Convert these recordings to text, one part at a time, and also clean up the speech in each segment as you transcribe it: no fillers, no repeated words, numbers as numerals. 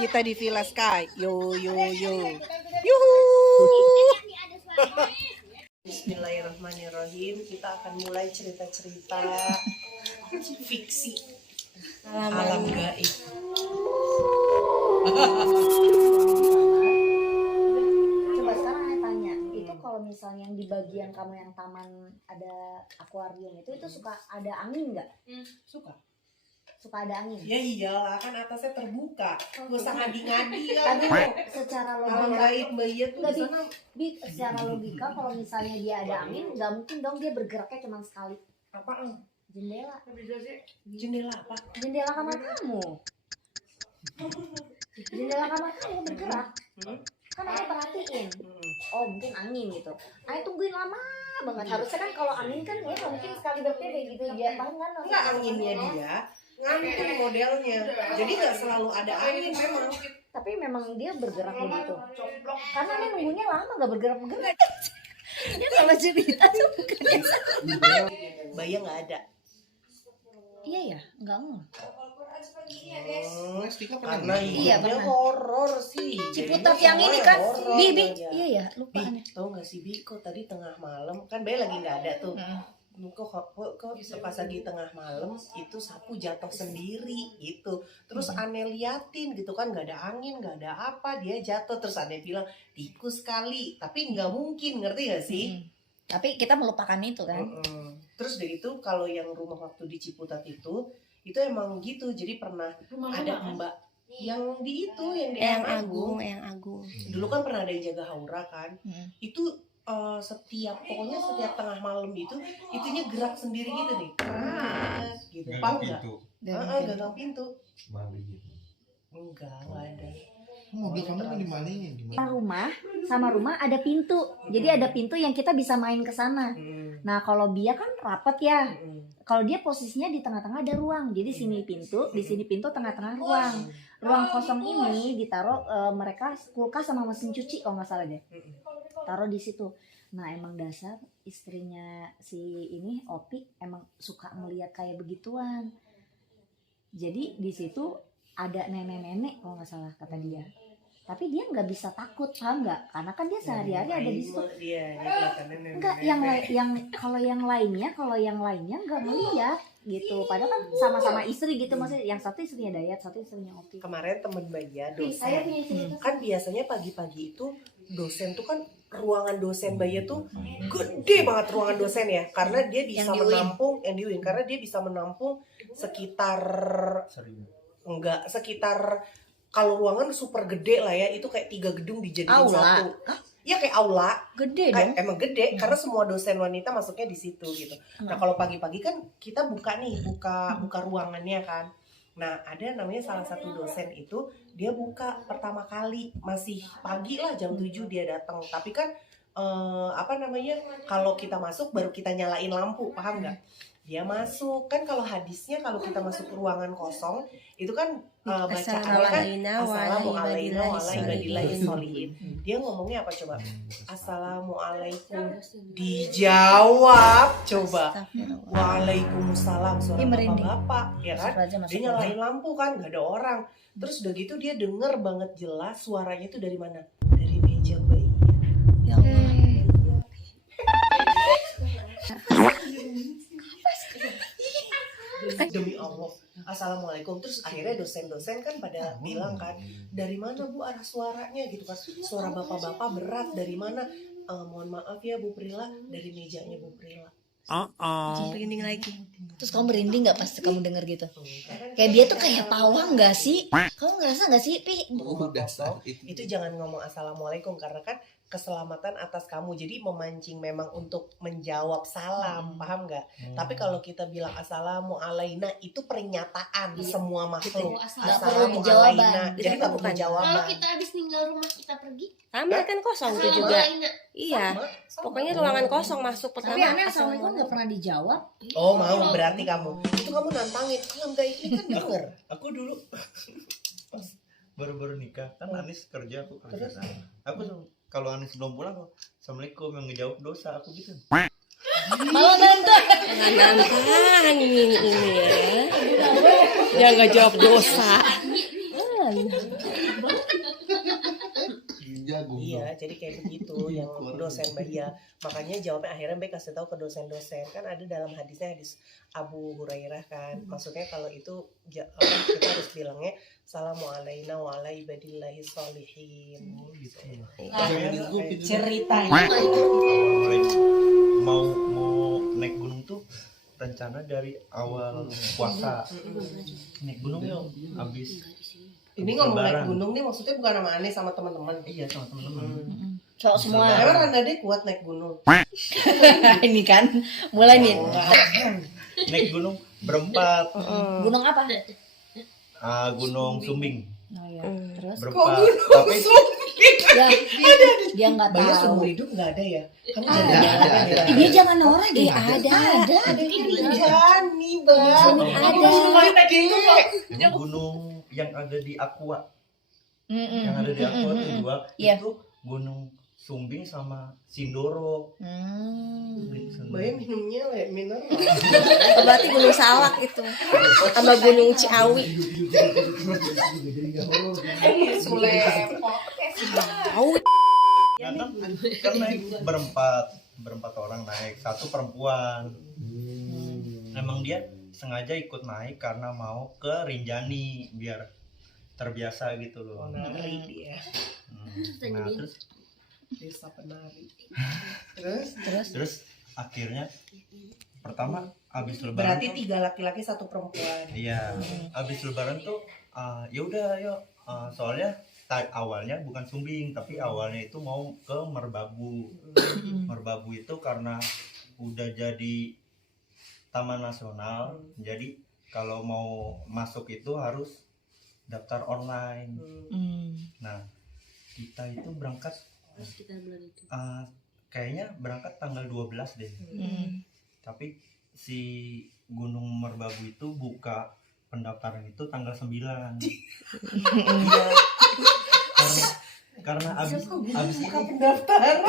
Kita di Villa Sky. Yo yo yo. Yuhu. Bismillahirrahmanirrahim. Kita akan mulai cerita-cerita fiksi alam gaib. Coba sekarang saya tanya, itu kalau misalnya yang di bagian kamu yang taman ada akuarium itu suka ada angin nggak? Suka ada angin? Ya iyalah, kan atasnya terbuka. Gak usah ngadi-ngadi lah. Tapi secara Alam logika, gaib Mbak tuh di sana. secara logika kalau misalnya dia ada angin, nggak mungkin dong dia bergeraknya cuma sekali. Apaan? Jendela, Jendela apa? jendela kamar kamu, jendela kamar kamu bergerak. Kan aku perhatiin, oh mungkin angin gitu. Aku tungguin lama banget. Harusnya kan kalau angin kan ya mungkin sekali berarti kayak gitu aja. Paham kan? Enggak, anginnya dia ngantuk modelnya. Jadi nggak selalu ada angin memang. Tapi memang dia bergerak begitu. Karena dia nunggunya lama nggak bergerak. Dia sama cerita tuh bukan. Bayang nggak ada. Iya ya, nggak mau. Karena Iya, hidupnya pernah. horor sih. Ciputat Jadinya yang ini semuanya kan, horor Bibi. aja. Iya ya, lupa Bi, aneh. tau gak sih Bi, kok tadi tengah malam kan Bay lagi nggak ada tuh. Kok pas lagi tengah malam itu sapu jatuh sendiri gitu. Terus aneh liatin gitu kan, nggak ada angin, nggak ada apa, dia jatuh. Terus aneh bilang tikus kali, tapi nggak mungkin, ngerti gak sih? Tapi kita melupakan itu kan. Terus dari itu kalau yang rumah waktu di Ciputat itu emang gitu. Jadi pernah ada mbak yang di itu yang di Eyang Agung. Eyang Agung. Dulu kan pernah ada yang jaga Haura kan. Itu pokoknya setiap tengah malam itu itunya gerak sendiri gitu nih. Keras gitu. Paham enggak? Gagang pintu. Enggak ada. Mobil kamu di mana ini? Rumah sama rumah ada pintu. Jadi ada pintu yang kita bisa main ke sana. Nah, kalau dia kan rapet ya. Kalau dia posisinya di tengah-tengah ada ruang. Jadi sini pintu, di sini pintu, tengah-tengah ruang. Ruang kosong ini ditaruh mereka kulkas sama mesin cuci kalau nggak salah deh. Taruh di situ. Nah, emang dasar istrinya si ini Opi emang suka melihat kayak begituan. Jadi di situ ada nenek-nenek kalau nggak salah kata dia. Tapi dia nggak bisa takut, paham nggak? Karena kan dia sehari-hari ada di situ. Enggak, kalau yang lainnya nggak melihat gitu. Padahal kan sama-sama istri gitu, maksudnya yang satu istrinya Dayat, satu istrinya Opi. Kemarin temen Baya Saya dosen. punya istri itu. Kan biasanya pagi-pagi itu dosen tuh kan ruangan dosen Baya tuh gede banget ruangan dosen ya, karena dia bisa menampung yang di UIN, karena dia bisa menampung sekitar kalau ruangan super gede lah ya, itu kayak 3 gedung dijadiin Aula. satu. Ya kayak aula. Gede dong. Emang gede karena semua dosen wanita masuknya di situ gitu. Nah, kalau pagi-pagi kan kita buka ruangannya kan. Nah, ada namanya salah satu dosen itu dia buka pertama kali masih pagi lah jam 7 dia datang. Tapi kan kalau kita masuk baru kita nyalain lampu, paham nggak? Dia masuk kan, kalau hadisnya kalau kita masuk ke ruangan kosong itu kan bacaannya kan assalamualaikum warahmatullahi wabarakatuh. Dia ngomongnya apa coba? Assalamualaikum. Dijawab coba. Waalaikumsalam, suara bapak-bapak ya kan. Dia nyalain lampu kan, nggak ada orang. Terus udah gitu dia denger banget jelas suaranya itu dari mana? Dari meja bayi. Ya Allah. Demi Allah, assalamualaikum. Terus akhirnya dosen-dosen kan pada bilang kan, dari mana Bu arah suaranya gitu kan? Suara bapak-bapak berat dari mana? Mohon maaf ya Bu Prila, dari mejanya Bu Prila. Merinding lagi. Terus kamu merinding nggak pas kamu denger gitu? Kayak dia tuh kayak pawang nggak sih? Kamu ngerasa nggak sih, Pi? Itu jangan ngomong assalamualaikum karena kan keselamatan atas kamu, jadi memancing memang untuk menjawab salam, paham nggak? Tapi kalau kita bilang assalamualaikum itu pernyataan semua makhluk. Nggak perlu jawaban. Jadi nggak perlu Bukan. jawaban. Kalau kita habis tinggal rumah kita pergi, Sama kan kosong itu juga. Iya. Pokoknya ruangan kosong masuk pertama. Tapi aneh assalamualaikum nggak pernah dijawab. Oh mau berarti kamu. Itu kamu nantangin. Alam gaib ini kan denger. Aku dulu pas baru-baru nikah kan Anis kerja, aku kerja sana. Aku tuh kalau Anis belum pulang aku assalamualaikum, yang ngejawab dosa aku gitu. Malah nantang. Jangan nantang ini ya. Ya nggak jawab dosa. Iya, jadi kayak begitu yang dosen Bahia. Makanya jawabnya akhirnya Mbak kasih tahu ke dosen-dosen. Kan ada dalam hadisnya, hadis Abu Hurairah kan. Maksudnya kalau itu kita harus bilangnya Assalamualaikum wa ala ibadillahi sholihin. Ceritanya mau naik gunung tuh rencana dari awal puasa. Naik gunung yuk habis. Ini ngomong naik gunung nih maksudnya bukan sama Ane sama teman-teman. Iya, sama teman-teman. So semua. Emang Randa deh kuat naik gunung. Ini kan mulai nih. Naik gunung berempat. Gunung apa? Gunung Sumbing. Oh iya. Terus Berempat. Tapi dia nggak Bahia tahu. seumur hidup nggak ada ya? Kan Ada. Dia jangan norak deh. Ada. Jani bang. Ini gunung yang ada di Aqua. Mm-mm. Yang ada di Aqua tuh dua. Iya. Itu Gunung Sumbing sama Sindoro. Bahia minumnya mineral. Berarti Gunung Salak itu sama Gunung Ciawi. Nah, kan naik berempat orang naik, satu perempuan. Emang dia sengaja ikut naik karena mau ke Rinjani biar terbiasa gitu loh. Penari dia. Nah, terus Desa penari. terus akhirnya pertama abis lebaran Berarti tuh, 3 laki-laki 1 perempuan. iya, abis lebaran tuh ya udah yuk, soalnya awalnya bukan Sumbing tapi awalnya itu mau ke Merbabu. Merbabu itu karena udah jadi taman nasional, jadi kalau mau masuk itu harus daftar online. Nah, kita itu berangkat Sekitar bulan itu. kayaknya berangkat tanggal 12 deh. Tapi si Gunung Merbabu itu buka pendaftaran itu tanggal 9. Iya. karena abis ini Pendaftaran.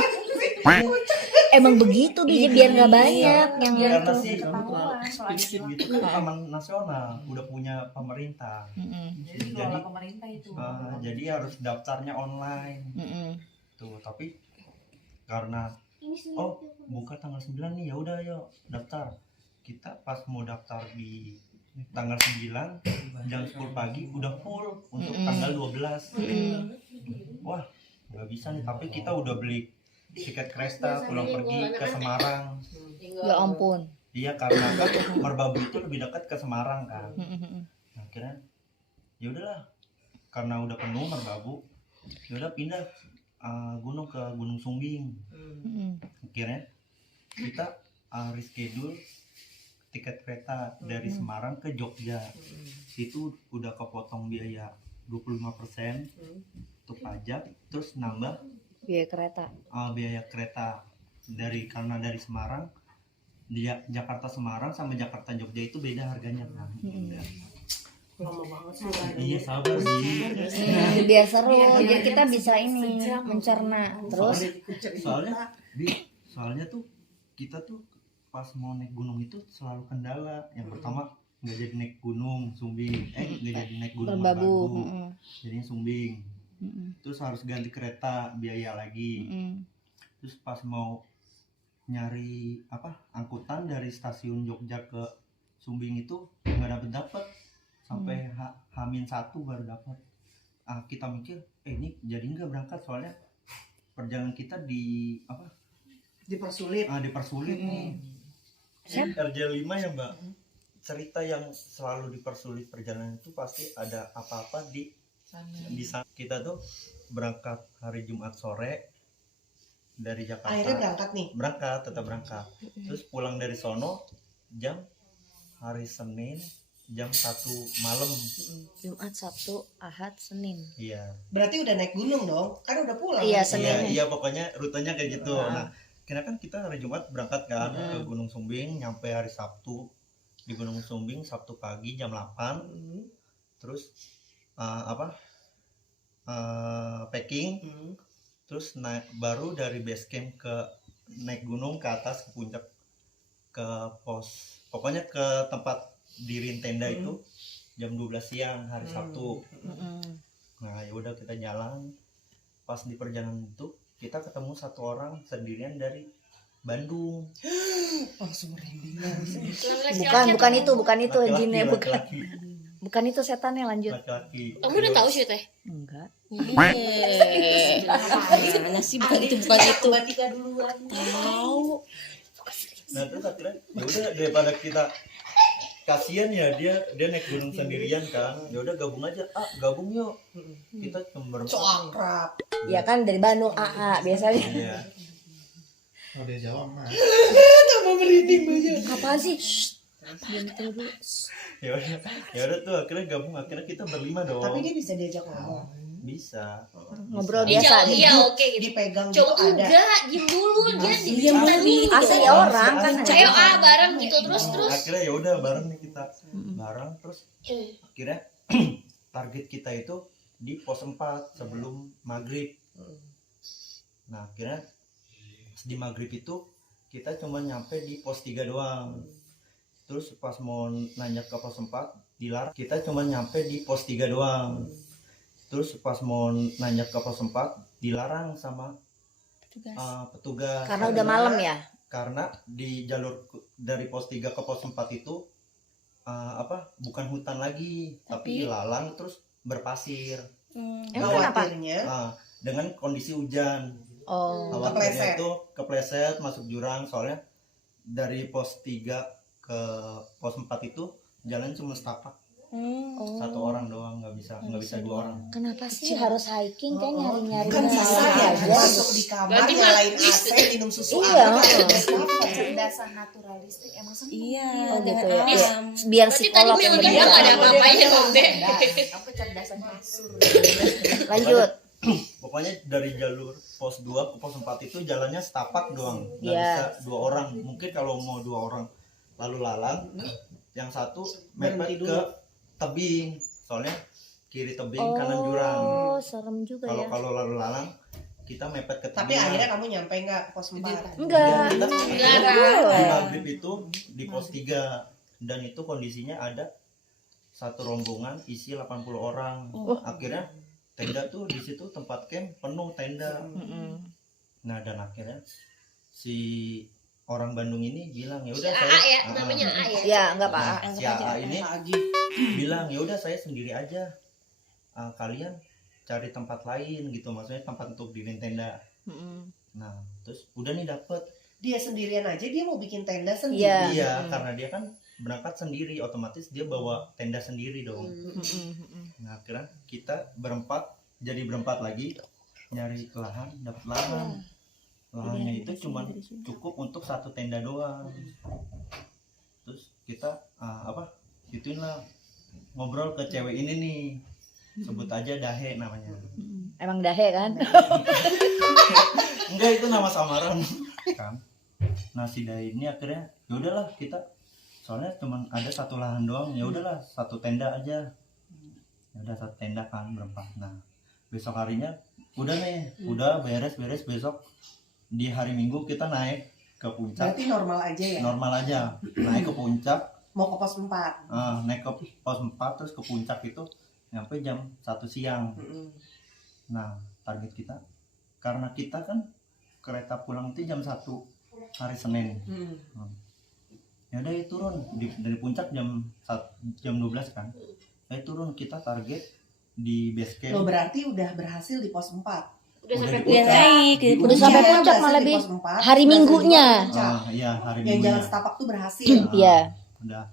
Emang begitu dia biar nggak banyak yang karena itu. si Spikip itu kan taman nasional udah punya pemerintah. Jadi harus daftarnya online tuh. Tapi karena buka tanggal 9 nih, ya udah yuk daftar. Kita pas mau daftar di tanggal 9 jam 10 pagi udah full untuk tanggal 12. Wah, nggak bisa nih, tapi kita udah beli tiket kereta pulang pergi ke Semarang. Ya ampun. Iya, karena kan Merbabu itu lebih dekat ke Semarang kan. Nah, akhirnya ya udahlah, karena udah penuh Merbabu, ya udah pindah gunung ke Gunung Sumbing. Akhirnya kita reschedule tiket kereta dari Semarang ke Jogja. Itu udah kepotong biaya 25% untuk pajak, terus nambah Biaya kereta. biaya kereta karena dari Semarang dia Jakarta Semarang sama Jakarta Jogja itu beda harganya kan. Lama banget sih. Iya, sabar sih. Biar seru. Jadi kita bisa ini mencerna. Terus Soalnya tuh kita tuh pas mau naik gunung itu selalu kendala. Yang pertama nggak jadi naik gunung Sumbing, nggak jadi naik gunung Merbabu. Merbabu, jadinya Sumbing. Terus harus ganti kereta, biaya lagi. Terus pas mau nyari angkutan dari stasiun Jogja ke Sumbing itu nggak dapet sampai H-1 baru dapat. Kita mikir ini jadi nggak berangkat soalnya perjalanan kita Dipersulit. dipersulit nih. RJ5 ya Mbak, cerita yang selalu dipersulit perjalanan itu pasti ada apa-apa di sana. Kita tuh berangkat hari Jumat sore dari Jakarta. Akhirnya berangkat nih. Tetap berangkat. Terus pulang dari sono jam hari Senin jam 1 malam. Jumat, Sabtu, Ahad, Senin. Iya. Berarti udah naik gunung dong? Kan udah pulang. Iya, kan? Senin. Iya, pokoknya rutenya kayak gitu. Nah, kira kan kita hari Jumat berangkat kan ke Gunung Sumbing, nyampe hari Sabtu di Gunung Sumbing Sabtu pagi jam 8. Terus packing. Terus baru dari base camp naik gunung ke atas ke puncak ke pos. Pokoknya ke tempat diriin tenda itu jam 12 siang hari Sabtu. Nah ya udah kita jalan, pas di perjalanan itu kita ketemu satu orang sendirian dari Bandung. Langsung merinding. Bukan itu jinnya, bukan. Laki-laki. Bukan itu setannya, lanjut. Laki-laki. Kamu udah tahu sih teh? Enggak. Mana sih bukan itu Batika duluan. tahu. Nah terus akhirnya ya udah daripada kita kasihan ya dia naik gunung sendirian kan, ya udah gabung aja, gabung yuk, kita cuma So berempat. akrab. Ya kan dari Bandung AA biasanya. Iya. Oh dia jawab mah. Tambah merinding banyak. Apaan sih? Ya udah tuh akhirnya gabung, akhirnya kita berlima dong. Tapi dia bisa diajak ngomong. Bisa. Ngobrol Bisa. biasa. Iya oke gitu. Dipegang Coba gitu ada. enggak, diem dulu dia Diam dulu. Asli orang kan. Ayo bareng gitu terus. Akhirnya ya udah bareng nih kita. Bareng terus akhirnya target kita itu di pos 4 sebelum maghrib. Nah akhirnya di maghrib itu kita cuma nyampe di pos 3 doang. Terus pas mau nanjak ke pos 4 dilarang, kita cuma nyampe di pos 3 doang. Terus pas mau nanjak ke pos 4 dilarang sama petugas. Karena udah malam ya. Karena di jalur dari pos 3 ke pos 4 itu bukan hutan lagi, tapi lalang terus berpasir. Emang kenapa? Khawatirnya Dengan kondisi hujan. Oh. Khawatirnya itu kepleset masuk jurang, soalnya dari pos 3 ke pos 4 itu jalan cuma setapak. Satu orang doang, nggak bisa 2 orang. Kenapa sih harus hiking? Kayak nyari-nyari kan bisa masalah ya aja. masuk di kamar Berarti nyalain mah- AC minum susu Iya. Kecerdasan naturalistik emang seneng. Iya, Oh gitu dari ya. alam. Biar Berarti tadi psikolog yang melodinya berbeda. nggak ada apa-apanya dong deh. Aku kecerdasan kasur. Lanjut. Pokoknya dari jalur pos 2 ke pos 4 itu jalannya setapak doang, nggak Iya. bisa 2 orang. Mungkin kalau mau 2 orang lalu lalang, yang satu Berhenti mepet dulu. ke tebing, soalnya kiri tebing kanan jurang. Oh, serem juga Kalau ya. kalau lalu lalang kita mepet ke tapi tebing. akhirnya kamu nyampe nggak ke pos 4? Enggak. Kita Enggak. di maghrib itu di pos 3 dan itu kondisinya ada satu rombongan isi 80 orang. Akhirnya tenda tuh di situ tempat camp penuh tenda. Nah dan akhirnya si orang Bandung ini bilang ya udah saya AA ya, namanya AA ya. Ya, enggak Pak. Nah, si AA ini bilang ya udah saya sendiri aja. Kalian cari tempat lain gitu, maksudnya tempat untuk diriin tenda. Nah terus udah nih dapet. Dia sendirian aja dia mau bikin tenda sendiri. Iya. Iya karena dia kan berangkat sendiri, otomatis dia bawa tenda sendiri dong. Nah akhirnya kita jadi berempat lagi nyari lahan, dapat lahan. Lahannya itu cuma cukup untuk satu tenda doang. Terus kita gituin lah, ngobrol ke cewek ini nih, sebut aja Dahe namanya. Emang dahe kan? Enggak, itu nama samaran kan. Nah si Dahe ini akhirnya ya udahlah kita, soalnya cuma ada satu lahan doang, ya udahlah satu tenda aja. Ya udah satu tenda kan berempat. Nah besok harinya udah nih, udah beres besok di hari Minggu kita naik ke puncak. Berarti normal aja ya. Normal aja, naik ke puncak. Mau ke pos 4. Naik ke pos 4 terus ke puncak itu nyampe jam 1 siang. Nah target kita, karena kita kan kereta pulang itu jam 1 hari Senin. Ya udah turun dari puncak jam 12 kan. Turun, kita target di base camp. Lo berarti udah berhasil di pos 4. Udah sampai di Udah puncak. naik. Di Udah sampai Iya, puncak berhasil malah di lebih. pos 4, Hari berhasil di Minggunya. puncak. Iya hari Yang Minggunya. jalan setapak tuh berhasil. Iya. Udah.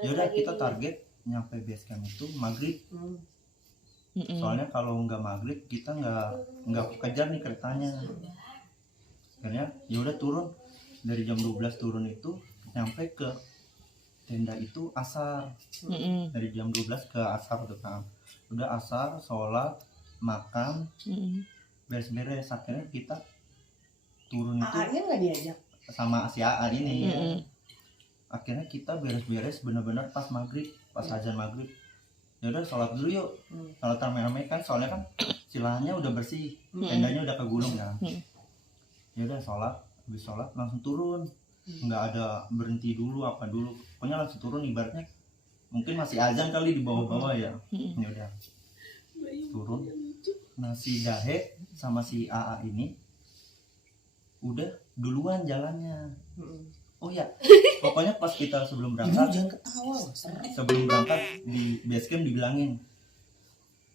Ya udah kita target nyampe base camp itu maghrib. Soalnya kalau nggak maghrib kita nggak kejar nih keretanya. Akhirnya ya udah turun dari jam 12 turun itu nyampe ke tenda itu asar. Dari jam 12 ke asar tuh kan. Udah asar, sholat, makan, beres-beres. Akhirnya kita turun itu AA-nya nggak diajak. sama si AA ini. Akhirnya kita beres-beres bener-bener pas maghrib, pas azan maghrib. Ya udah sholat dulu yuk. Sholat rame-rame kan, soalnya kan silahnya udah bersih, tendanya udah kegulung kan. Ya udah sholat, habis sholat langsung turun, nggak ada berhenti dulu apa dulu, pokoknya langsung turun. Ibaratnya mungkin masih azan kali di bawah-bawah ya. Ya udah turun. Nah si Dahe sama si AA ini udah duluan jalannya. Oh ya, pokoknya pas kita sebelum berangkat, Jangan ketawa, serem. sebelum berangkat di base camp dibilangin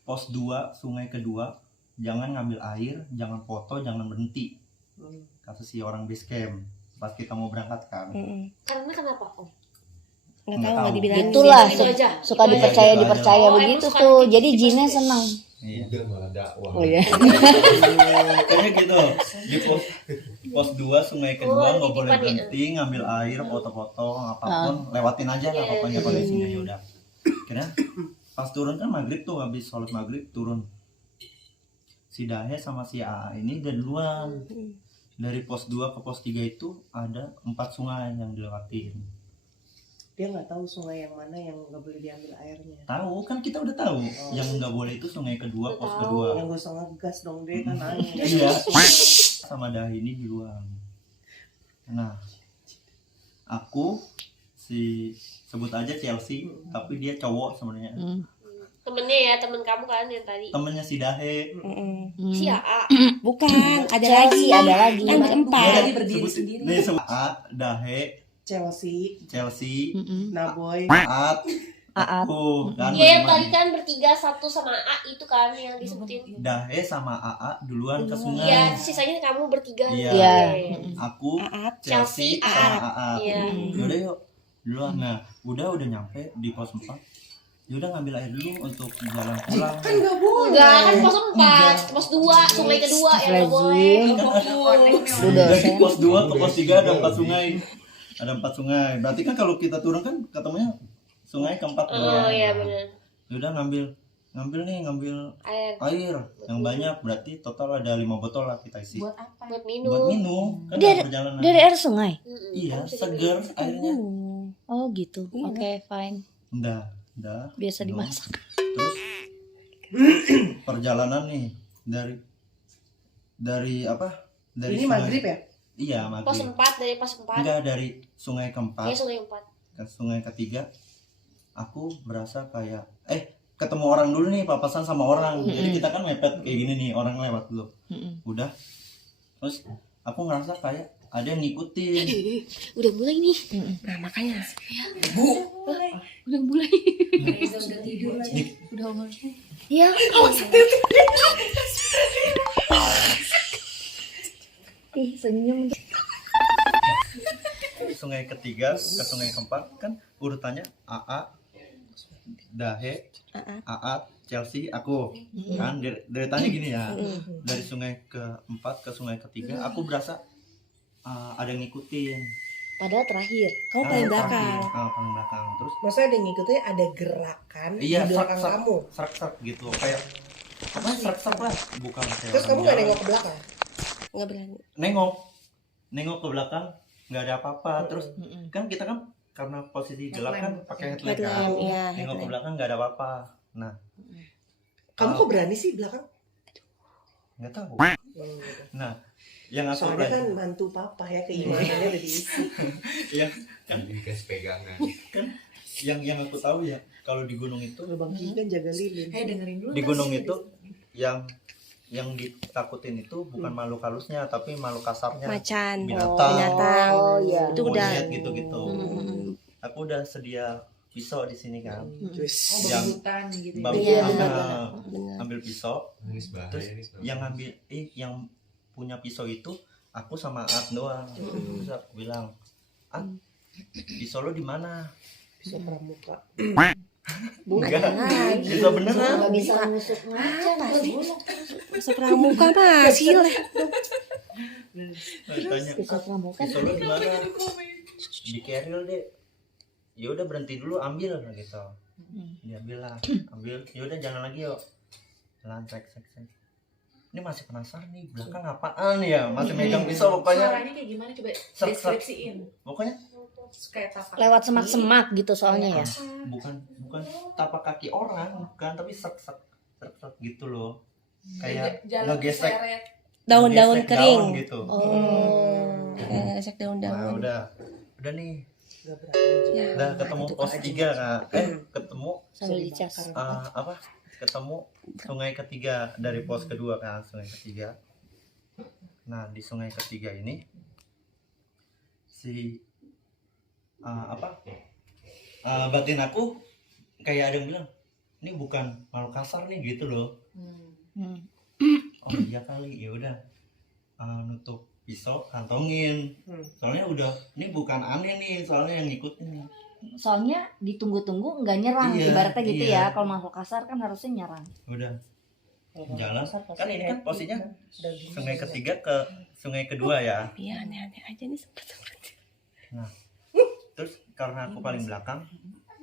pos 2 sungai kedua jangan ngambil air, jangan foto, jangan berhenti, kata si orang base camp pas kita mau berangkat kan. Karena kenapa Om? Nggak Nggak tahu, tahu. nggak dibilangin. Itulah Itu aja. suka Itu aja. dipercaya Itu dipercaya aja. begitu Oh, emang tuh. suka Jadi gitu, jinnya gitu. senang. Iya. Udah malah dakwah. Oh ya. Kayak gitu di pos 2 sungai kedua Oh, nggak boleh titipan ya? berhenti ngambil air, foto-foto apapun lewatin aja lah pokoknya kondisinya. Ya udah kira pas turun kan maghrib tuh, habis sholat maghrib turun si Dahe sama si AA ini udah duluan. Dari pos 2 ke pos 3 itu ada 4 sungai yang dilewatin. Dia nggak tahu sungai yang mana yang nggak boleh diambil airnya. Tahu kan, kita udah tahu yang nggak boleh itu sungai kedua, pos kedua. Yang gue usah ngegas dong deh kan angin. Iya. Sama Dahe ini duluan. Nah, aku sebut aja Chelsea, tapi dia cowok sebenarnya. Temennya ya, temen kamu kan yang tadi. Temennya si Dahe. Si AA. Bukan, ada Chelsea lagi. ada lagi. Kan berempat. Tadi berdiri Sebut- sendiri. Nih sebut A, Dahe, Chelsea, Chelsea, Naboy, Aat, Aat. aku kan Iya yang berlima tadi nih. kan bertiga satu sama AA itu kan yang disebutin. Dahe sama AA duluan ke sungai. Iya, sisanya kamu bertiga. Iya. Iya. Aku, Aat. Chelsea, Chelsea, sama Aat. Iya. Yaudah yuk duluan. Nah udah nyampe di pos 4. Yaudah ngambil air dulu untuk jalan pulang. kan nggak boleh. Enggak, kan pos 4, pos 2, sungai kedua yang nggak boleh. Dari pos 2 ke pos 3 ada 4 sungai. Ada 4 sungai. Berarti kan kalau kita turun kan ketemunya sungai keempat. Oh iya benar. Yaudah ngambil air yang banyak, berarti total ada 5 botol lah kita isi. Buat apa? Buat minum. Buat minum kan Dari- dalam perjalanan. Dari air sungai. Iya, Kamu bisa seger minum. airnya. Oh gitu. Oke, fine. Udah. Biasa minum. dimasak. Terus perjalanan nih dari apa? Dari Ini maghrib ya? Iya, Pos maghrib. 4 dari pos 4. Enggak, dari sungai Iya, keempat sungai 4. ke sungai ketiga. Aku berasa kayak ketemu orang dulu nih, papasan sama orang. Jadi kita kan mepet kayak gini nih, orang lewat dulu. Udah. Terus aku ngerasa kayak ada yang ngikutin. Udah mulai nih. Nah, makanya. Udah mulai. Udah tidur lagi. Udah mulai. Iya. Ih, senyum. Sungai ketiga ke sungai keempat kan urutannya AA, Dahe, Aat, Chelsea, aku. Kan deretannya gini ya. Dari sungai keempat ke sungai ketiga aku berasa ada yang ngikutin. Padahal terakhir. Kamu paling belakang. Paling belakang. Terus Maksudnya ada yang ngikutin, ada gerakan iya, di belakang kamu. serak gitu kayak apa, serak lah, bukan kayak Terus orang kamu nggak jalan. nengok ke belakang? Nggak berani. nengok ke belakang nggak ada apa-apa. Terus kan kita kan karena posisi gelap kan pakai headlamp kan, Headlamp, iya. nengok ke headlamp. belakang nggak ada apa-apa. Nah Kamu kok berani sih belakang? nggak tahu. Nah yang aku Soalnya kan belajar mantu papa ya, keimanannya udah diisi. ya Kan dikasih pegangan. kan yang aku tahu ya, kalau di gunung itu, Bang Ki kan jaga lilin. Dengerin dulu. di gunung itu yang ditakutin itu bukan makhluk halusnya tapi makhluk kasarnya, Macan. binatang, Binatang. Oh iya. Itu udah. monyet gitu-gitu. Aku udah sedia pisau di sini kan. Yang Hutan gitu. Bang, Iya, ambil, benar. ambil pisau. Ini bahaya Terus ini. yang ngambil yang punya pisau itu aku sama At doang. Terus aku bilang, At, pisau lo di mana? Bisa pramuka. Enggak, lagi. pisau beneran. Nggak bisa nusuk macan. Apa sih? Masuk pramuka masih lah. Ditanya, Bisa "At, pramuka. pisau lo di mana? Di keril deh. Ya udah berhenti dulu, ambil gitu. Dia bilang, ambil. Ya udah jangan lagi yuk. Jalan cek. Ini masih penasaran nih, belakang apaan ya? Masih megang pisau pokoknya. Suaranya kayak gimana coba Serak. deskripsiin. Pokoknya Kayak tapak. Lewat semak-semak gitu soalnya ya. bukan tapak kaki orang, bukan, tapi sek gitu loh. Kayak Jalan ngegesek seret. Daun-daun ngegesek kering. daun gitu. Oh. Kayak gesek Nah, daun-daun. udah nih. Gak berani. Ya, Udah ketemu pos 3 kan. Ketemu Sambil dicas. apa? ketemu sungai ketiga dari pos kedua kan, sungai ketiga. Nah di sungai ketiga ini si batin aku kayak ada yang bilang ini bukan makhluk kasar nih gitu loh. Oh iya kali, ya udah nutup pisau kantongin. Soalnya udah ini bukan aneh nih, soalnya yang ngikutin. Soalnya ditunggu-tunggu nggak nyerang, Iya, ibaratnya gitu iya. ya. Kalau makhluk kasar kan harusnya nyerang. Udah jalan kan ini kan posisinya sungai ketiga ke sungai kedua ya. Iya aneh-aneh aja nih sempet. Nah terus karena aku paling belakang,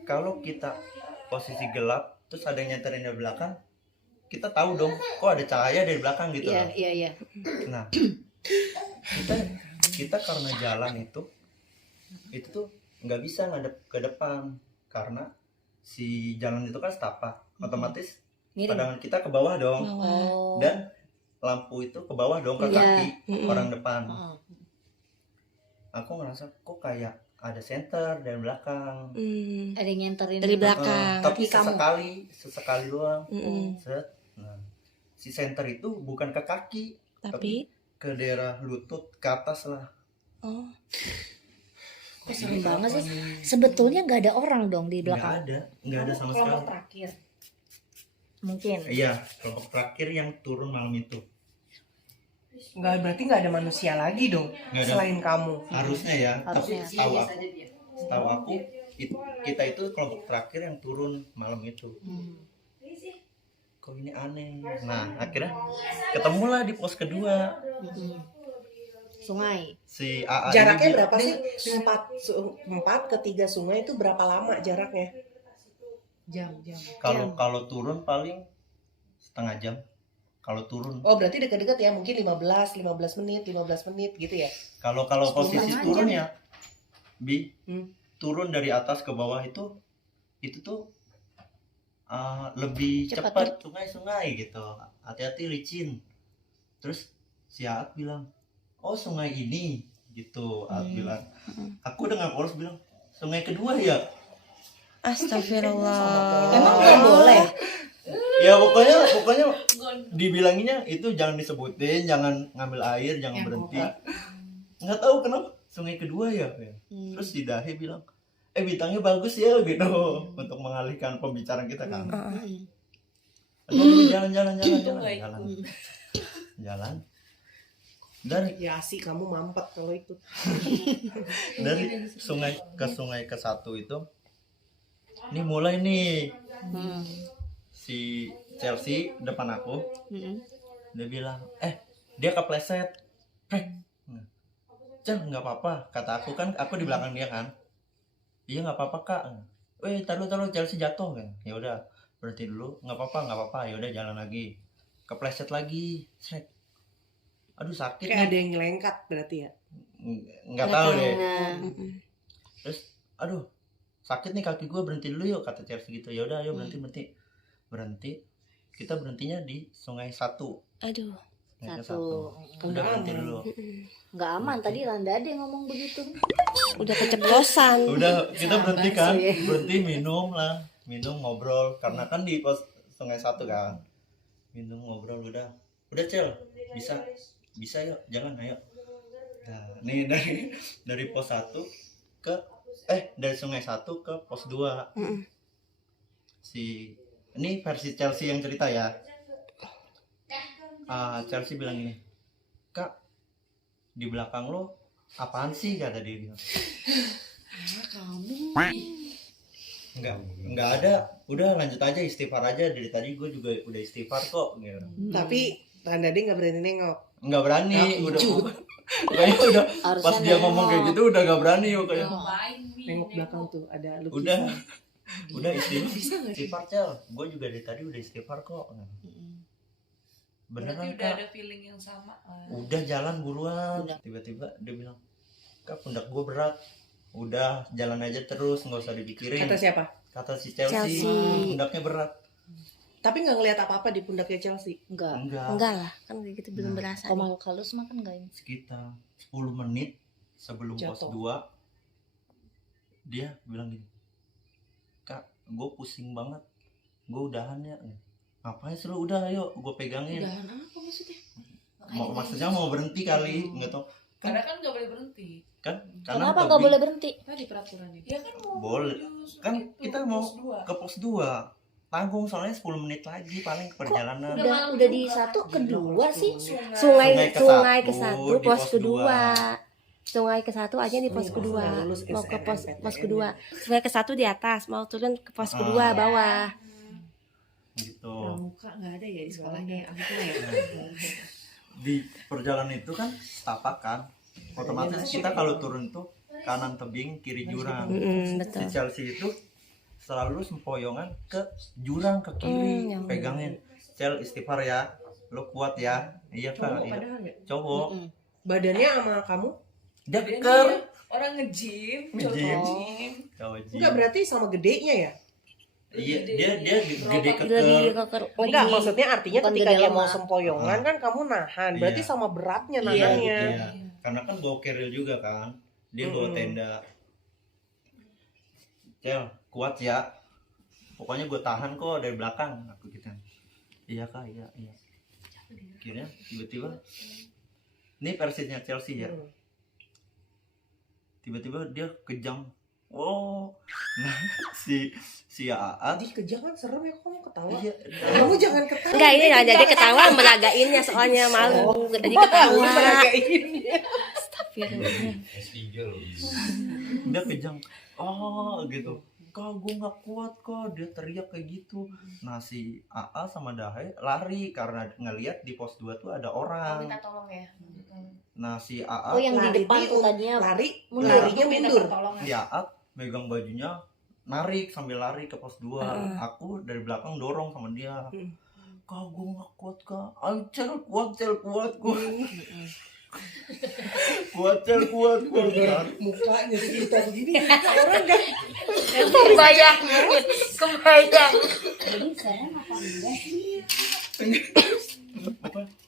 kalau kita posisi gelap terus ada yang nyeterin dari belakang, kita tahu dong kok ada cahaya dari belakang gitu loh. Iya. Nah kita karena jalan itu tuh nggak bisa ngadep ke depan karena si jalan itu kan setapak, otomatis pandangan kita ke bawah dong. Oh. Dan lampu itu ke bawah dong, ke Iya. kaki orang depan. Aku ngerasa kok kayak ada senter dari belakang. Ada yang nyenterin Dari belakang. Tapi Kaki sesekali doang. Mm-mm. Set. Nah, si senter itu bukan ke kaki, Tapi ke daerah lutut, ke atas lah. oh Kok serem banget sih. Sebetulnya nggak ada orang dong di Nggak belakang. ada sama sekali. Kelompok terakhir. Mungkin. Iya, kelompok terakhir yang turun malam itu. Berarti nggak ada manusia lagi dong Nggak ada. selain kamu. Harusnya ya, Harusnya. tapi setahu aku kita itu kelompok terakhir yang turun malam itu. Kok ini aneh. Nah, akhirnya ketemulah di pos kedua Sungai. si AA. Jaraknya ini berapa sih? 4 ke 3 sungai itu berapa lama jaraknya? Jam. Kalau turun paling setengah jam. Kalau turun. Oh berarti dekat-dekat ya, mungkin 15 menit gitu ya? Kalau posisi setengah turun jam. ya, turun dari atas ke bawah itu tuh lebih cepat sungai gitu. Hati-hati licin. Terus si Aat bilang, oh sungai ini gitu. Aat bilang, aku dengan polos bilang sungai kedua ya. astagfirullah. Emang nggak boleh? Ya pokoknya dibilanginnya itu jangan disebutin, jangan ngambil air, jangan berhenti. Nggak tahu kenapa sungai kedua ya. Terus si Dahe bilang, bintangnya bagus ya gitu, untuk mengalihkan pembicaraan kita kan. Jalan. Dari Ya sih kamu mampet kalau ikut. dari sungai ke satu itu, ini mulai nih si Chelsea depan aku, dia bilang, dia kepleset, Cel nggak apa-apa, kata aku kan, aku di belakang dia kan, iya nggak apa-apa kak, taruh Chelsea jatuh kan, ya udah berhenti dulu, nggak apa-apa, ya udah jalan lagi, kepleset lagi, aduh sakit Kayak nih, ada yang nyelengkat berarti ya? nggak tahu deh, terus aduh sakit nih kaki gue, berhenti dulu yuk, kata Chelsea gitu, ya udah ayo berhenti, kita berhentinya di sungai satu. Aduh. Sungai Satu. Udah berhenti dulu. Nggak aman tadi Randa ada yang ngomong begitu. Udah keceplosan. Udah kita berhenti kan, ya. berhenti minum ngobrol, karena kan di pos sungai satu kan, minum ngobrol udah Cel, bisa yuk, jangan ayo. Nah, nih dari pos 1 ke dari sungai 1 ke pos 2. Ini versi Chelsea yang cerita ya. Chelsea bilang gini, kak di belakang lo apaan sih, kata dia bilang. Enggak ada, udah lanjut aja, istighfar aja, dari tadi gue juga udah istighfar kok gitu. Tapi Randa dia nggak berani nengok. Nggak berani, kayaknya udah Harusnya pas dia ngomong kayak gitu udah nggak berani pokoknya. Nengok belakang tuh ada lukisan. Udah istighfar Cel, gue juga dari tadi udah istighfar kok. Beneran Berarti udah kak, ada feeling yang sama. udah jalan buruan. Tiba-tiba dia bilang, kak pundak gue berat, udah jalan aja terus, nggak usah dipikirin. Kata siapa? Kata si Chelsea. Pundaknya berat. Tapi nggak ngeliat apa-apa di pundaknya Chelsea. Enggak. Enggak lah, kan kayak gitu belum berasa. Kalau makhluk halus mah kan enggak ini. Sekitar 10 menit sebelum pos Jatuh. 2 dia bilang gini, kak gue pusing banget, gue udahan ya. ngapain sih lu, udah ayo gue pegangin. Udahan apa maksudnya? Maksudnya mau berhenti kali, nggak tau Karena kan nggak boleh berhenti. kan, Kenapa tebing. nggak boleh berhenti? Tadi peraturannya. Ya kan mau Boleh. Kan itu, kita mau pos 2. ke pos 2 tanggung, soalnya 10 menit lagi paling ke perjalanan. Udah di satu kedua sih. Sungai Sungai ke ke satu, satu, di pos pos kedua. Sungai ke satu aja di pos Oh, kedua. lulus Mau ke pos SNMPTN. kedua. Sungai ke satu di atas, mau turun ke pos kedua bawah. Gitu. Pramuka nggak ada ya di sekolahnya aku tuh ya. Di perjalanan itu kan setapak kan, otomatis kita kalau turun tuh kanan tebing kiri jurang. Betul. Si Chelsea itu selalu sempoyongan ke jurang ke kiri, yang pegangin. Cel, istighfar ya, lo kuat ya. Iya kak, iya. Padahal ya. Cowok Badannya sama kamu? dia Dia keker. orang nge-gym, Nge-gym. cowok gym. Enggak, berarti sama gedenya ya? Iya, dia gede keker. Lebih keker. Enggak, maksudnya artinya Bukan ketika gede dia lemah. mau sempoyongan kan kamu nahan. Berarti Iya. sama beratnya Iya, nahannya. Iya. Karena kan bawa keril juga kan, dia bawa tenda. Cel, kuat ya, pokoknya gue tahan kok dari belakang, aku gitu. Iya kak, iya. Akhirnya tiba-tiba ini versinya Chelsea ya, tiba-tiba dia kejang. Oh, nah si AA. Adi kejang kan serem ya, kamu ketawa. Iya, Kamu jangan ketawa. Enggak, ini jangan jadi ketawa meragainnya soalnya malu. Jadi ketawa. Astagfirullah. S3 loh. dia kejang. Oh gitu. Kak, gue nggak kuat kok, dia teriak kayak gitu. Nah si AA sama Dahe lari karena ngelihat di pos 2 tuh ada orang. Minta tolong ya. Nah si AA, Oh, yang di Lari depan nih, tuh tadinya mundur. Larinya mundur. si AA megang bajunya, narik sambil lari ke pos 2. Aku dari belakang dorong sama dia. Kak, gue nggak kuat kak. Ayo Cel, kuat. kuat. Mukanya kita begini. Orang enggak. Kebayang. jadi saya apa enggak sih?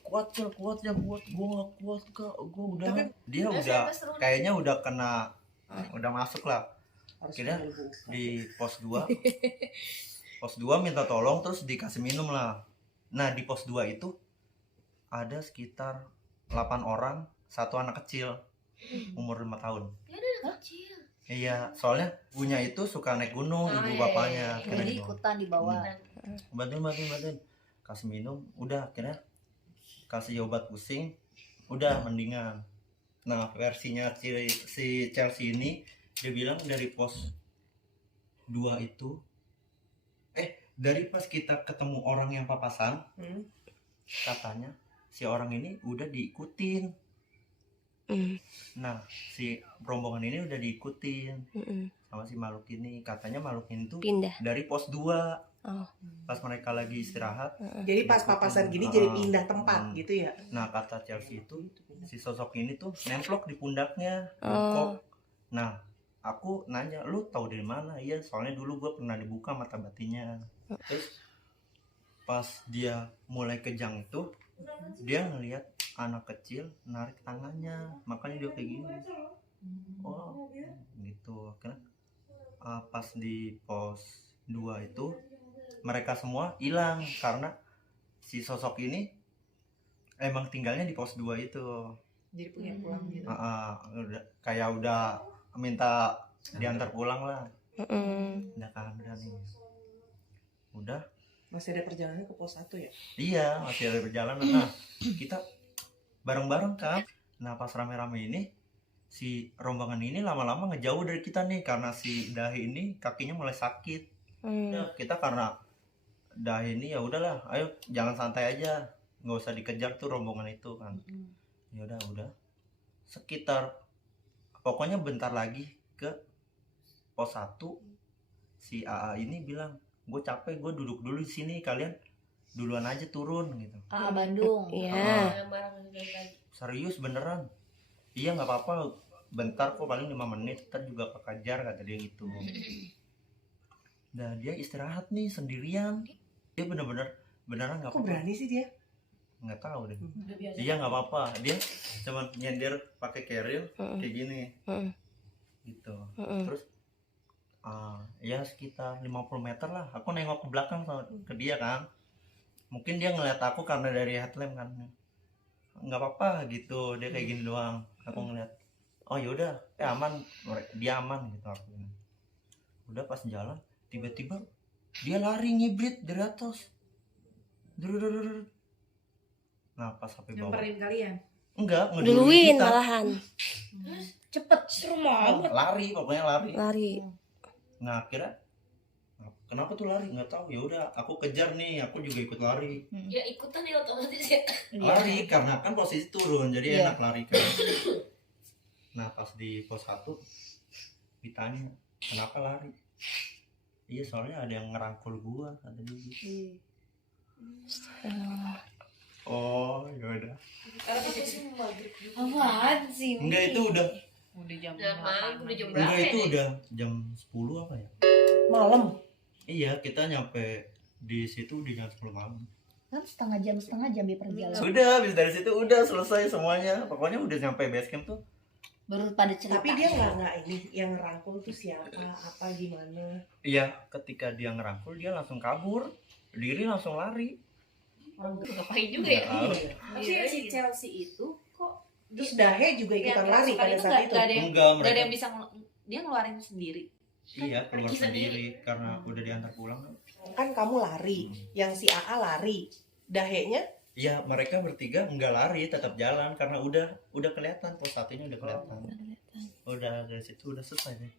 Kuat ya, gue nggak kuat kak, gue udah. Dia Udah, udah saya terus kayaknya udah kena, udah masuk lah. Harus Akhirnya ada buka. di pos 2 minta tolong, terus dikasih minum lah. Nah di pos 2 itu ada sekitar 8 orang, satu anak kecil umur 5 tahun. Kecil. Iya, soalnya punya itu suka naik gunung, ibu bapaknya. Akhirnya Jadi gitu. ikutan di bawah. Bantuin, kasih minum, udah akhirnya kasih obat pusing, udah mendingan. Nah versinya si Chelsea ini, dia bilang dari pos 2 itu, dari pas kita ketemu orang yang papasan, katanya si orang ini udah diikutin. Nah si rombongan ini udah diikutin sama si makhluk ini. Katanya makhluk ini tuh Pindah. dari pos 2. Oh. Pas mereka lagi istirahat. Jadi pas papasan gini jadi pindah tempat gitu ya. Nah kata Chelsea itu, si sosok ini tuh nemplok di pundaknya, Oh. bengkok. Nah aku nanya, lu tahu dari mana? Iya, soalnya dulu gue pernah dibuka mata batinnya. Terus pas dia mulai kejang itu, dia ngelihat anak kecil narik tangannya, makanya dia kayak gini. Oh gitu. Karena pas di pos 2 itu mereka semua hilang karena si sosok ini emang tinggalnya di pos 2 itu. Jadi punya pulang gitu. Udah minta diantar pulang lah. Udah kan, udah nih. Udah. Masih ada perjalanan ke pos 1 ya? Iya, masih ada perjalanan. Nah, kita bareng-bareng kan. Nah, pas rame-rame ini, si rombongan ini lama-lama ngejauh dari kita nih karena si Dahi ini kakinya mulai sakit. Ya, kita karena Dahi ini ya udahlah, ayo jangan santai aja, nggak usah dikejar tuh rombongan itu kan. Ya udah. Sekitar pokoknya bentar lagi ke pos 1, si AA ini bilang, gue capek, gue duduk dulu di sini, kalian duluan aja turun gitu. Bandung. Iya. Serius beneran? Iya nggak apa-apa, bentar kok, paling 5 menit, ntar juga kekejar, kata dia gitu. Nah dia istirahat nih sendirian, dia beneran nggak Kok apa-apa. berani sih dia? Nggak tahu deh. Iya nggak apa-apa, dia cuma nyender pakai keril kayak gini gitu. Terus ya sekitar 50 meter lah, aku nengok ke belakang ke dia kan. mungkin dia ngeliat aku karena dari headlamp kan, nggak apa-apa gitu, dia kayak gini doang. Aku ngeliat, oh yaudah, aman, dia aman gitu aku. Udah pas jalan, tiba-tiba dia lari ngibrit dari atas. Nah pas sampai bawah, Nyamperin kalian. enggak, Duluin kita. malahan. Cepet. Lari, pokoknya lari. Lari. Nah akhirnya kenapa tuh lari nggak tahu, ya udah aku kejar nih, aku juga ikut lari. Ya ikutan ya otomatis ya. Lari karena kan posisi turun jadi Iya. enak lari kan. Nah pas di pos 1 ditanya kenapa lari, iya soalnya ada yang ngerangkul gua kata dia gitu. Oh yaudah, Karena kan posisi mau maghrib juga. Apaan sih? enggak itu udah, Udah jam Udah malam, udah jam berapa? enggak itu ya? udah jam 10 apa ya. Malam. Iya kita nyampe di situ di jam 10 malam. Kan setengah jam di perjalanan. Sudah habis dari situ udah selesai semuanya, pokoknya udah nyampe base camp tuh. Baru pada cerita. Tapi dia nggak ini yang rangkul tuh siapa, apa gimana? Iya ketika dia ngerangkul dia langsung kabur, diri langsung lari. Ngapain juga ya? Nggak tahu. Tapi si Chelsea itu kok Terus Dahe juga ikutan yang lari kerasukan pada itu saat itu. nggak ada yang Enggak, nggak ada mereka yang bisa dia ngeluarin sendiri. iya keluar pergi sendiri karena udah diantar pulang. Kan kamu lari, yang si AA lari, Dahenya Iya mereka bertiga enggak lari, tetap jalan karena udah kelihatan pos satunya udah kelihatan. Udah dari situ udah selesai deh.